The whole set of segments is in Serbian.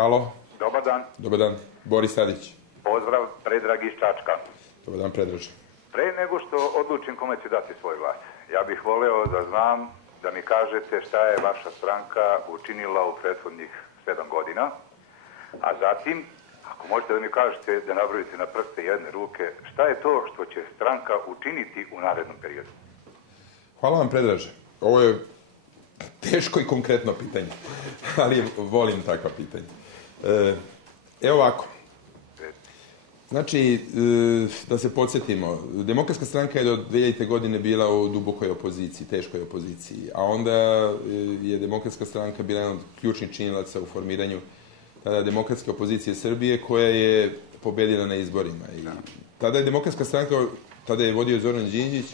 Halo. Dobar dan. Dobar dan. Boris Tadić. Pozdrav, Predrag iz Čačka. Dobar dan, Predraže. Pre nego što odlučim kome ću dati svoj glas, ja bih voleo da znam, da mi kažete šta je vaša stranka učinila u prethodnih 7 godina, a zatim, ako možete da mi kažete da nabrojite na prste jedne ruke, šta je to što će stranka učiniti u narednom periodu? Hvala vam, Predraže. Ovo je teško i konkretno pitanje, ali volim takva pitanja. Evo ovako. Znači, da se podsjetimo, Demokratska stranka je do 2000. godine bila u dubokoj opoziciji, teškoj opoziciji, a onda je Demokratska stranka bila jedan od ključnih činilaca u formiranju demokratske opozicije Srbije, koja je pobedila na izborima. I tada je Demokratska stranka, tada je vodio Zoran Đinđić,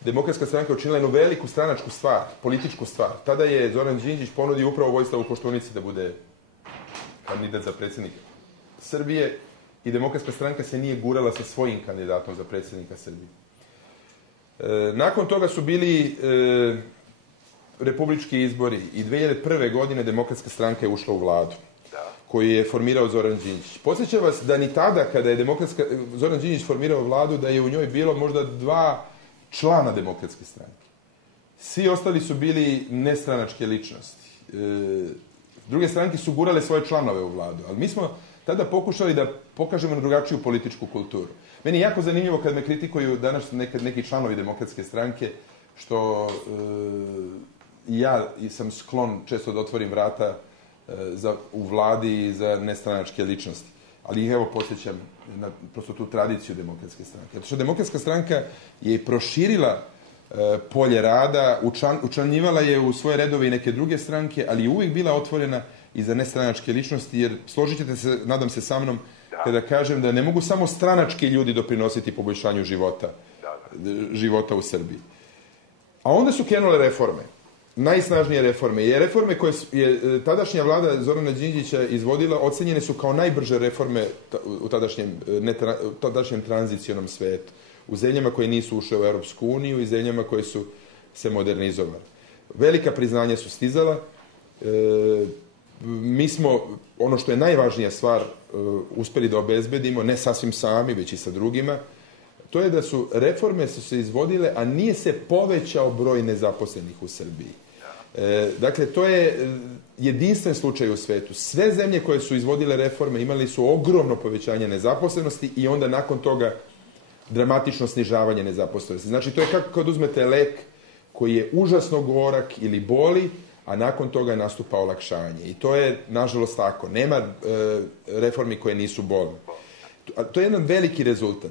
Demokratska stranka učinila jednu veliku stranačku stvar, političku stvar. Tada je Zoran Đinđić ponudio upravo Vojislavu Koštunici da bude kandidat za predsjednika Srbije i Demokratska stranka se nije gurala sa svojim kandidatom za predsjednika Srbije. Nakon toga su bili republički izbori i 2001. godine Demokratska stranka je ušla u vladu koju je formirao Zoran Đinđić. Podsjećam vas da ni tada kada je Zoran Đinđić formirao vladu da je u njoj bilo možda 2 člana Demokratske stranke. Svi ostali su bili nestranačke ličnosti. Druge stranke su gurale svoje članove u vladu, ali mi smo tada pokušali da pokažemo drugačiju političku kulturu. Meni je jako zanimljivo kad me kritikuju danas neki članovi Demokratske stranke, što ja sam sklon često da otvorim vrata u vladi za nestranačke ličnosti. Ali evo podsjećam na prosto tu tradiciju Demokratske stranke. Zato što Demokratska stranka je proširila polje rada, učlanjivala je u svoje redove i neke druge stranke, ali je uvijek bila otvorena i za nestranačke ličnosti, jer složit ćete se, nadam se sa mnom, kada kažem da ne mogu samo stranački ljudi doprinositi poboljšanju života u Srbiji. A onda su krenule reforme, najsnažnije reforme. I reforme koje je tadašnja vlada Zorana Đinđića izvodila ocenjene su kao najbrže reforme u tadašnjem tranzicionom svetu. U zemljama koje nisu ušle u Europsku uniju i zemljama koje su se modernizovale. Velika priznanja su stizala. Mi smo, ono što je najvažnija stvar, uspeli da obezbedimo, ne sasvim sami, već i sa drugima, to je da su reforme se izvodile, a nije se povećao broj nezaposlenih u Srbiji. Dakle, to je jedinstven slučaj u svetu. Sve zemlje koje su izvodile reforme imali su ogromno povećanje nezaposlenosti i onda nakon toga dramatično snižavanje nezaposlenosti. Znači, to je kako kad uzmete lek koji je užasno gorak ili boli, a nakon toga nastupa olakšanje. I to je, nažalost, tako. Nema reformi koje nisu bolne. To je jedan veliki rezultat.